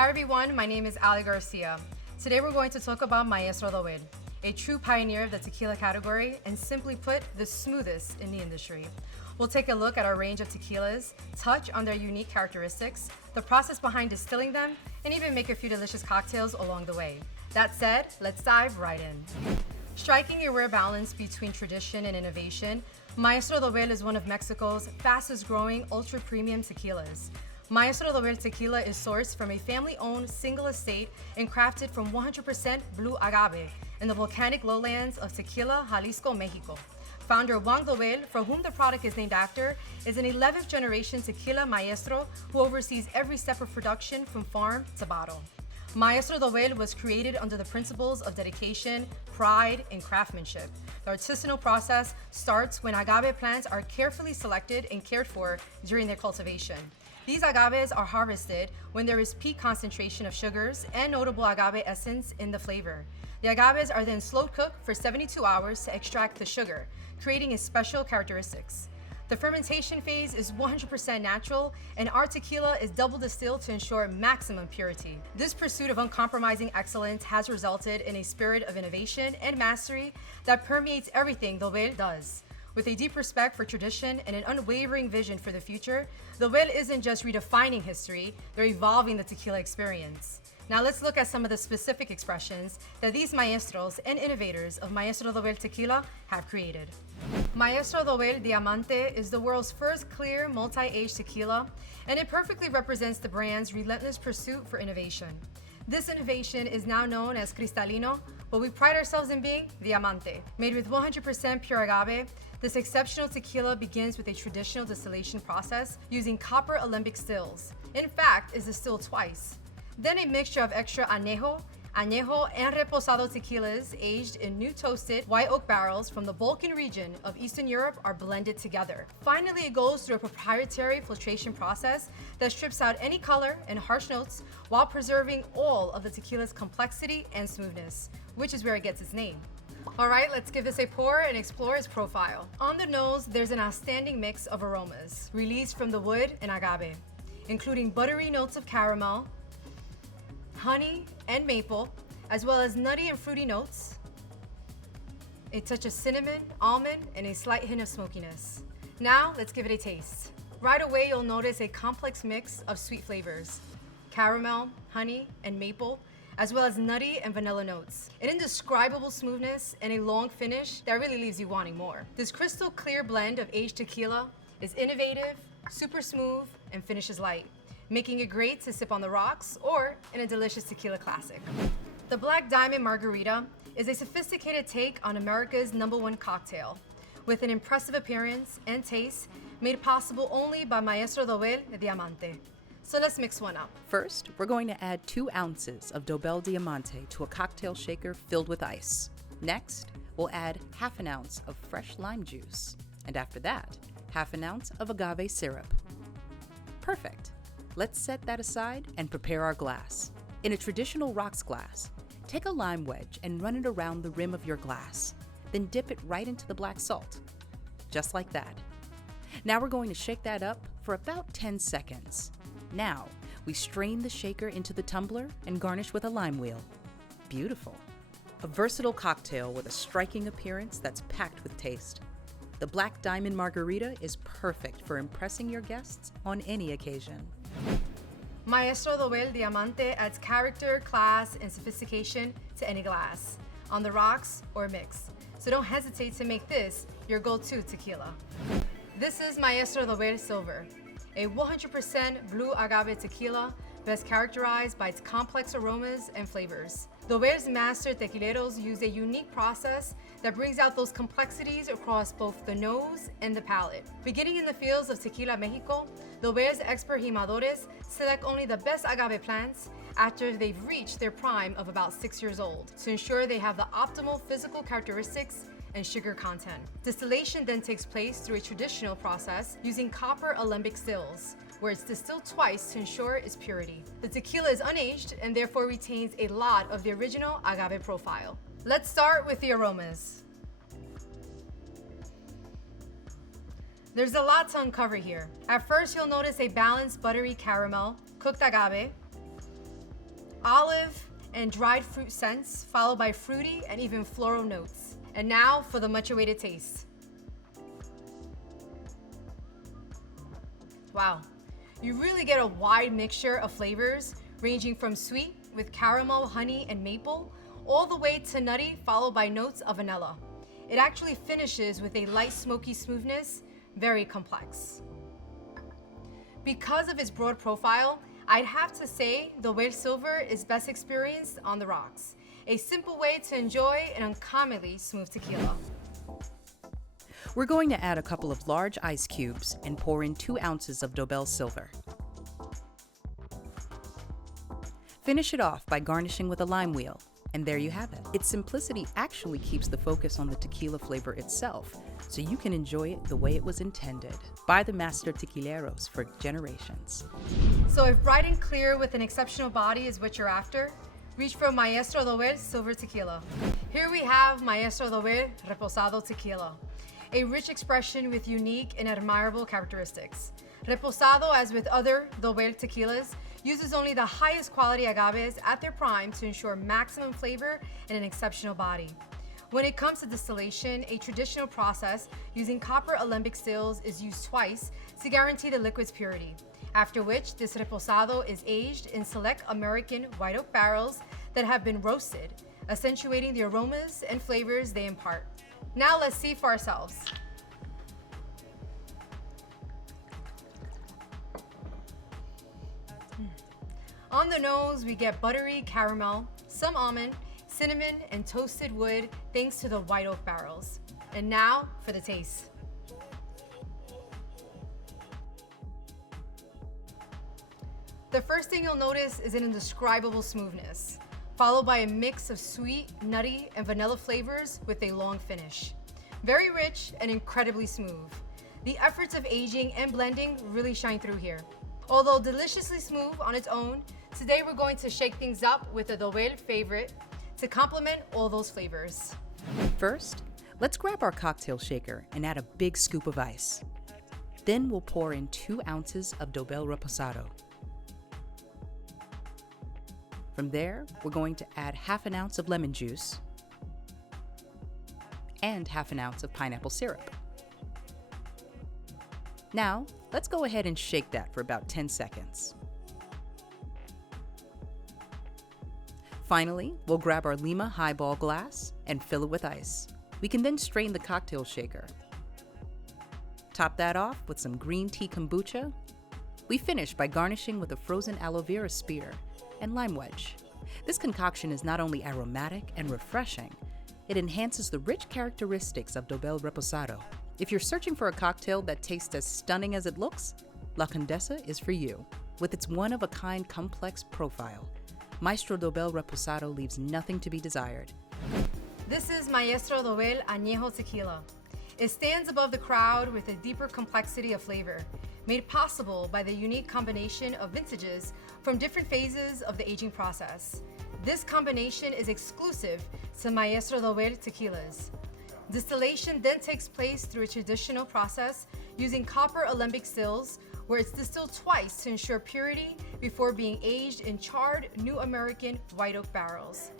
Hi everyone, my name is Ally Garcia. Today we're going to talk about Maestro Dobel, a true pioneer of the tequila category and simply put, the smoothest in the industry. We'll take a look at our range of tequilas, touch on their unique characteristics, the process behind distilling them, and even make a few delicious cocktails along the way. That said, let's dive right in. Striking a rare balance between tradition and innovation, Maestro Dobel is one of Mexico's fastest growing ultra premium tequilas. Maestro Dobel tequila is sourced from a family-owned single estate and crafted from 100% blue agave in the volcanic lowlands of Tequila, Jalisco, Mexico. Founder Juan Dobel, for whom the product is named after, is an 11th generation tequila maestro who oversees every step of production from farm to bottle. Maestro Dobel was created under the principles of dedication, pride, and craftsmanship. The artisanal process starts when agave plants are carefully selected and cared for during their cultivation. These agaves are harvested when there is peak concentration of sugars and notable agave essence in the flavor. The agaves are then slow cooked for 72 hours to extract the sugar, creating its special characteristics. The fermentation phase is 100% natural, and our tequila is double distilled to ensure maximum purity. This pursuit of uncompromising excellence has resulted in a spirit of innovation and mastery that permeates everything Dobel does. With a deep respect for tradition and an unwavering vision for the future, Dobel isn't just redefining history, they're evolving the tequila experience. Now let's look at some of the specific expressions that these maestros and innovators of Maestro Dobel Tequila have created. Maestro Dobel Diamante is the world's first clear multi-aged tequila, and it perfectly represents the brand's relentless pursuit for innovation. This innovation is now known as Cristalino, but we pride ourselves in being Diamante. Made with 100% pure agave, this exceptional tequila begins with a traditional distillation process using copper alembic stills. In fact, is distilled twice. Then a mixture of extra añejo, and reposado tequilas aged in new toasted white oak barrels from the Balkan region of Eastern Europe are blended together. Finally, it goes through a proprietary filtration process that strips out any color and harsh notes while preserving all of the tequila's complexity and smoothness, which is where it gets its name. All right, let's give this a pour and explore its profile. On the nose, there's an outstanding mix of aromas released from the wood and agave, including buttery notes of caramel, honey, and maple, as well as nutty and fruity notes, a touch of cinnamon, almond, and a slight hint of smokiness. Now, let's give it a taste. Right away, you'll notice a complex mix of sweet flavors, caramel, honey, and maple, as well as nutty and vanilla notes. An indescribable smoothness and a long finish that really leaves you wanting more. This crystal clear blend of aged tequila is innovative, super smooth, and finishes light, making it great to sip on the rocks or in a delicious tequila classic. The Black Diamond Margarita is a sophisticated take on America's #1 cocktail, with an impressive appearance and taste made possible only by Maestro Dobel Diamante. So let's mix one up. First, we're going to add 2 ounces of Dobel Diamante to a cocktail shaker filled with ice. Next, we'll add half an ounce of fresh lime juice. And after that, half an ounce of agave syrup. Perfect. Let's set that aside and prepare our glass. In a traditional rocks glass, take a lime wedge and run it around the rim of your glass. Then dip it right into the black salt. Just like that. Now we're going to shake that up for about 10 seconds. Now, we strain the shaker into the tumbler and garnish with a lime wheel. Beautiful. A versatile cocktail with a striking appearance that's packed with taste. The Black Diamond Margarita is perfect for impressing your guests on any occasion. Maestro Dobel Diamante adds character, class, and sophistication to any glass, on the rocks or mix. So don't hesitate to make this your go-to tequila. This is Maestro Dobel Silver, a 100% blue agave tequila best characterized by its complex aromas and flavors. Dobel's master tequileros use a unique process that brings out those complexities across both the nose and the palate. Beginning in the fields of Tequila, Mexico, Dobel's expert jimadores select only the best agave plants after they've reached their prime of about 6 years old to ensure they have the optimal physical characteristics and sugar content. Distillation then takes place through a traditional process using copper alembic stills, where it's distilled twice to ensure its purity. The tequila is unaged and therefore retains a lot of the original agave profile. Let's start with the aromas. There's a lot to uncover here. At first, you'll notice a balanced buttery caramel, cooked agave, olive, and dried fruit scents, followed by fruity and even floral notes. And now for the much awaited taste. Wow, you really get a wide mixture of flavors ranging from sweet with caramel, honey, and maple, all the way to nutty, followed by notes of vanilla. It actually finishes with a light smoky smoothness, very complex. Because of its broad profile, I'd have to say Dobel Silver is best experienced on the rocks. A simple way to enjoy an uncommonly smooth tequila. We're going to add a couple of large ice cubes and pour in 2 ounces of Dobel Silver. Finish it off by garnishing with a lime wheel, and there you have it. Its simplicity actually keeps the focus on the tequila flavor itself, so you can enjoy it the way it was intended by the master tequileros for generations. So if bright and clear with an exceptional body is what you're after, reach for Maestro Dobel Silver Tequila. Here we have Maestro Dobel Reposado Tequila, a rich expression with unique and admirable characteristics. Reposado, as with other Dobel tequilas, uses only the highest quality agaves at their prime to ensure maximum flavor and an exceptional body. When it comes to distillation, a traditional process using copper alembic stills is used twice to guarantee the liquid's purity, after which this reposado is aged in select American white oak barrels that have been roasted, accentuating the aromas and flavors they impart. Now let's see for ourselves. On the nose, we get buttery caramel, some almond, cinnamon, and toasted wood thanks to the white oak barrels. And now for the taste. The first thing you'll notice is an indescribable smoothness, followed by a mix of sweet, nutty, and vanilla flavors with a long finish. Very rich and incredibly smooth. The efforts of aging and blending really shine through here. Although deliciously smooth on its own, today we're going to shake things up with a Dobel favorite to complement all those flavors. First, let's grab our cocktail shaker and add a big scoop of ice. Then we'll pour in 2 ounces of Dobel Reposado. From there, we're going to add half an ounce of lemon juice and half an ounce of pineapple syrup. Now, let's go ahead and shake that for about 10 seconds. Finally, we'll grab our Lima highball glass and fill it with ice. We can then strain the cocktail shaker. Top that off with some green tea kombucha. We finish by garnishing with a frozen aloe vera spear and lime wedge. This concoction is not only aromatic and refreshing, it enhances the rich characteristics of Dobel Reposado. If you're searching for a cocktail that tastes as stunning as it looks, La Condesa is for you. With its one-of-a-kind complex profile, Maestro Dobel Reposado leaves nothing to be desired. This is Maestro Dobel Añejo Tequila. It stands above the crowd with a deeper complexity of flavor, made possible by the unique combination of vintages from different phases of the aging process. This combination is exclusive to Maestro Dobel tequilas. Distillation then takes place through a traditional process using copper alembic stills, where it's distilled twice to ensure purity before being aged in charred New American white oak barrels.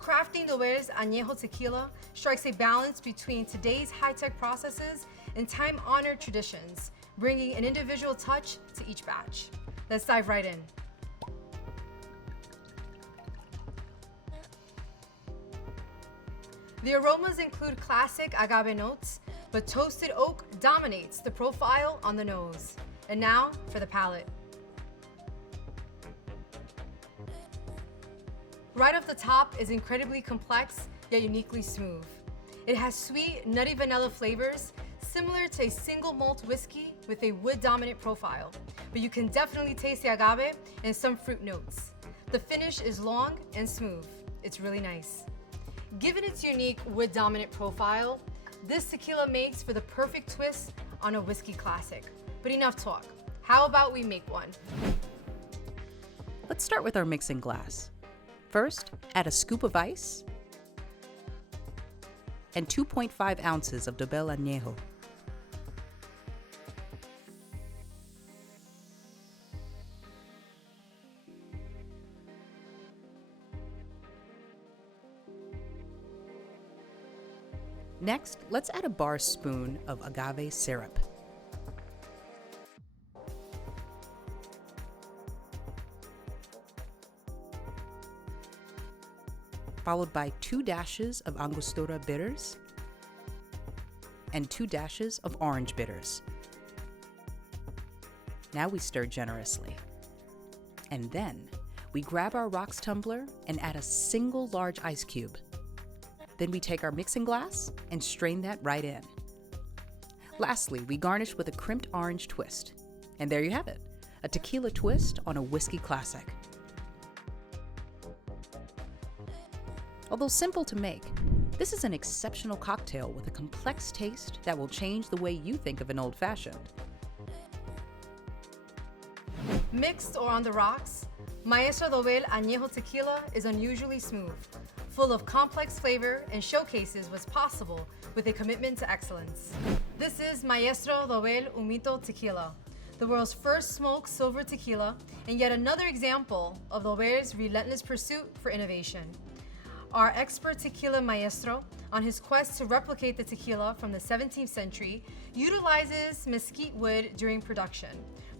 Crafting Dobel's Añejo Tequila strikes a balance between today's high-tech processes and time-honored traditions, bringing an individual touch to each batch. Let's dive right in. The aromas include classic agave notes, but toasted oak dominates the profile on the nose. And now for the palate. Right off the top is incredibly complex, yet uniquely smooth. It has sweet, nutty vanilla flavors, similar to a single malt whiskey with a wood-dominant profile, but you can definitely taste the agave and some fruit notes. The finish is long and smooth. It's really nice. Given its unique wood-dominant profile, this tequila makes for the perfect twist on a whiskey classic. But enough talk. How about we make one? Let's start with our mixing glass. First, add a scoop of ice and 2.5 ounces of Dobel Añejo. Next, let's add a bar spoon of agave syrup. Followed by 2 dashes of Angostura bitters and 2 dashes of orange bitters. Now we stir generously. And then we grab our rocks tumbler and add a single large ice cube. Then we take our mixing glass and strain that right in. Lastly, we garnish with a crimped orange twist. And there you have it, a tequila twist on a whiskey classic. Although simple to make, this is an exceptional cocktail with a complex taste that will change the way you think of an old-fashioned. Mixed or on the rocks, Maestro Dobel Añejo Tequila is unusually smooth, full of complex flavor, and showcases what's possible with a commitment to excellence. This is Maestro Dobel Humito Tequila, the world's first smoked silver tequila, and yet another example of Dobel's relentless pursuit for innovation. Our expert tequila maestro, on his quest to replicate the tequila from the 17th century, utilizes mesquite wood during production,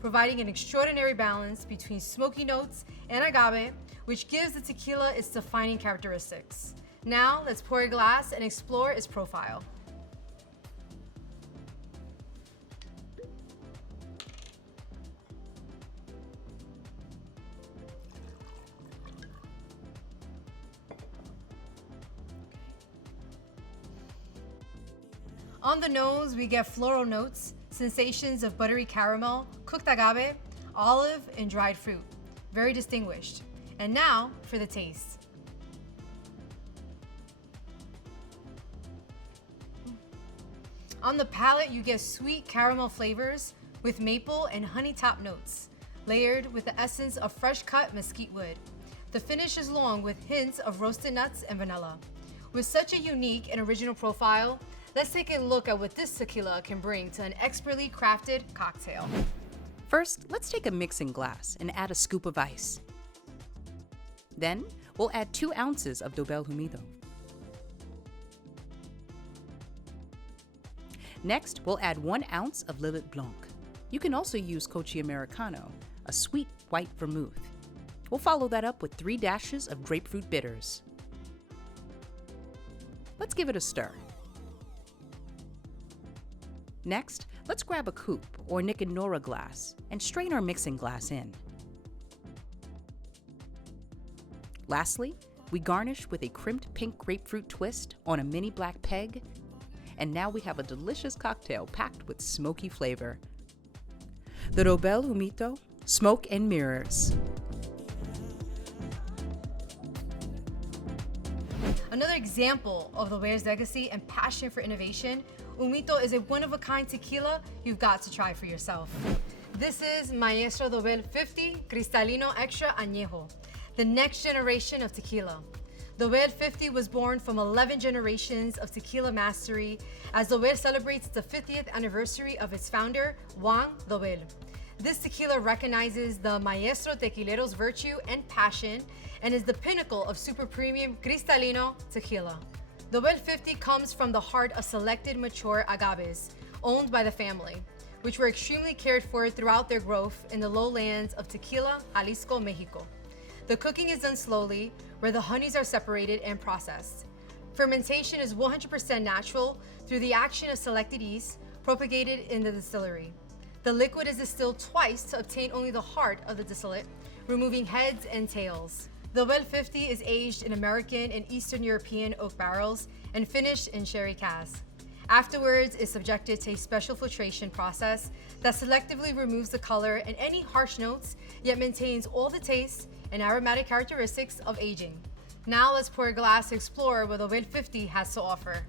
providing an extraordinary balance between smoky notes and agave, which gives the tequila its defining characteristics. Now, let's pour a glass and explore its profile. On the nose, we get floral notes, sensations of buttery caramel, cooked agave, olive, and dried fruit. Very distinguished. And now for the taste. On the palate, you get sweet caramel flavors with maple and honey top notes, layered with the essence of fresh cut mesquite wood. The finish is long with hints of roasted nuts and vanilla. With such a unique and original profile, let's take a look at what this tequila can bring to an expertly crafted cocktail. First, let's take a mixing glass and add a scoop of ice. Then, we'll add 2 ounces of Dobel Humito. Next, we'll add 1 ounce of Lillet Blanc. You can also use Cochi Americano, a sweet white vermouth. We'll follow that up with 3 dashes of grapefruit bitters. Let's give it a stir. Next, let's grab a coupe or Nick and Nora glass and strain our mixing glass in. Lastly, we garnish with a crimped pink grapefruit twist on a mini black peg, and now we have a delicious cocktail packed with smoky flavor. The Dobel Humito, Smoke and Mirrors. Another example of Dobel's legacy and passion for innovation, Humito is a one-of-a-kind tequila you've got to try for yourself. This is Maestro Dobel 50 Cristalino Extra Añejo, the next generation of tequila. Dobel 50 was born from 11 generations of tequila mastery as Dobel celebrates the 50th anniversary of its founder, Juan Dobel. This tequila recognizes the Maestro Tequilero's virtue and passion and is the pinnacle of super premium Cristalino tequila. Dobel 50 comes from the heart of selected mature agaves owned by the family, which were extremely cared for throughout their growth in the lowlands of Tequila, Jalisco, Mexico. The cooking is done slowly, where the honeys are separated and processed. Fermentation is 100% natural through the action of selected yeast propagated in the distillery. The liquid is distilled twice to obtain only the heart of the distillate, removing heads and tails. Dobel 50 is aged in American and Eastern European oak barrels and finished in sherry casks. Afterwards, it's subjected to a special filtration process that selectively removes the color and any harsh notes, yet maintains all the taste and aromatic characteristics of aging. Now let's pour a glass to explore what Dobel 50 has to offer.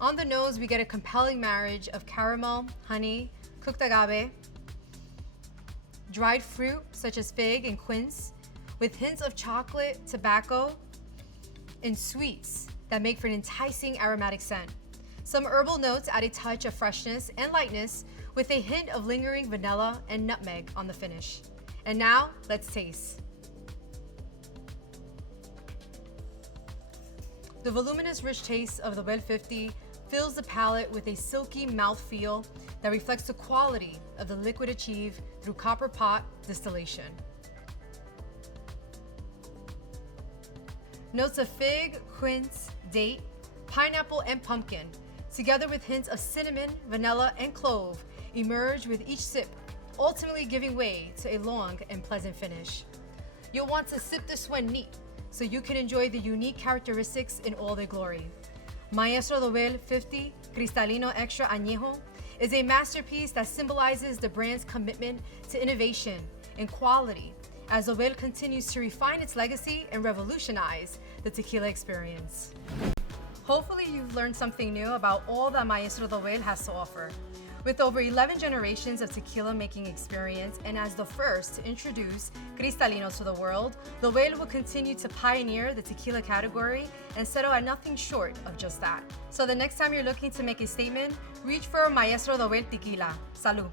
On the nose, we get a compelling marriage of caramel, honey, cooked agave, dried fruit such as fig and quince, with hints of chocolate, tobacco, and sweets that make for an enticing aromatic scent. Some herbal notes add a touch of freshness and lightness with a hint of lingering vanilla and nutmeg on the finish. And now, let's taste. The voluminous, rich taste of the Dobel 50 fills the palate with a silky mouthfeel that reflects the quality of the liquid achieved through copper pot distillation. Notes of fig, quince, date, pineapple, and pumpkin, together with hints of cinnamon, vanilla, and clove, emerge with each sip, ultimately giving way to a long and pleasant finish. You'll want to sip this one neat, so you can enjoy the unique characteristics in all their glory. Maestro Dobel 50 Cristalino Extra Añejo is a masterpiece that symbolizes the brand's commitment to innovation and quality as Dobel continues to refine its legacy and revolutionize the tequila experience. Hopefully you've learned something new about all that Maestro Dobel has to offer. With over 11 generations of tequila making experience and as the first to introduce Cristalino to the world, Dobel will continue to pioneer the tequila category and settle at nothing short of just that. So the next time you're looking to make a statement, reach for Maestro Dobel Tequila. Salud.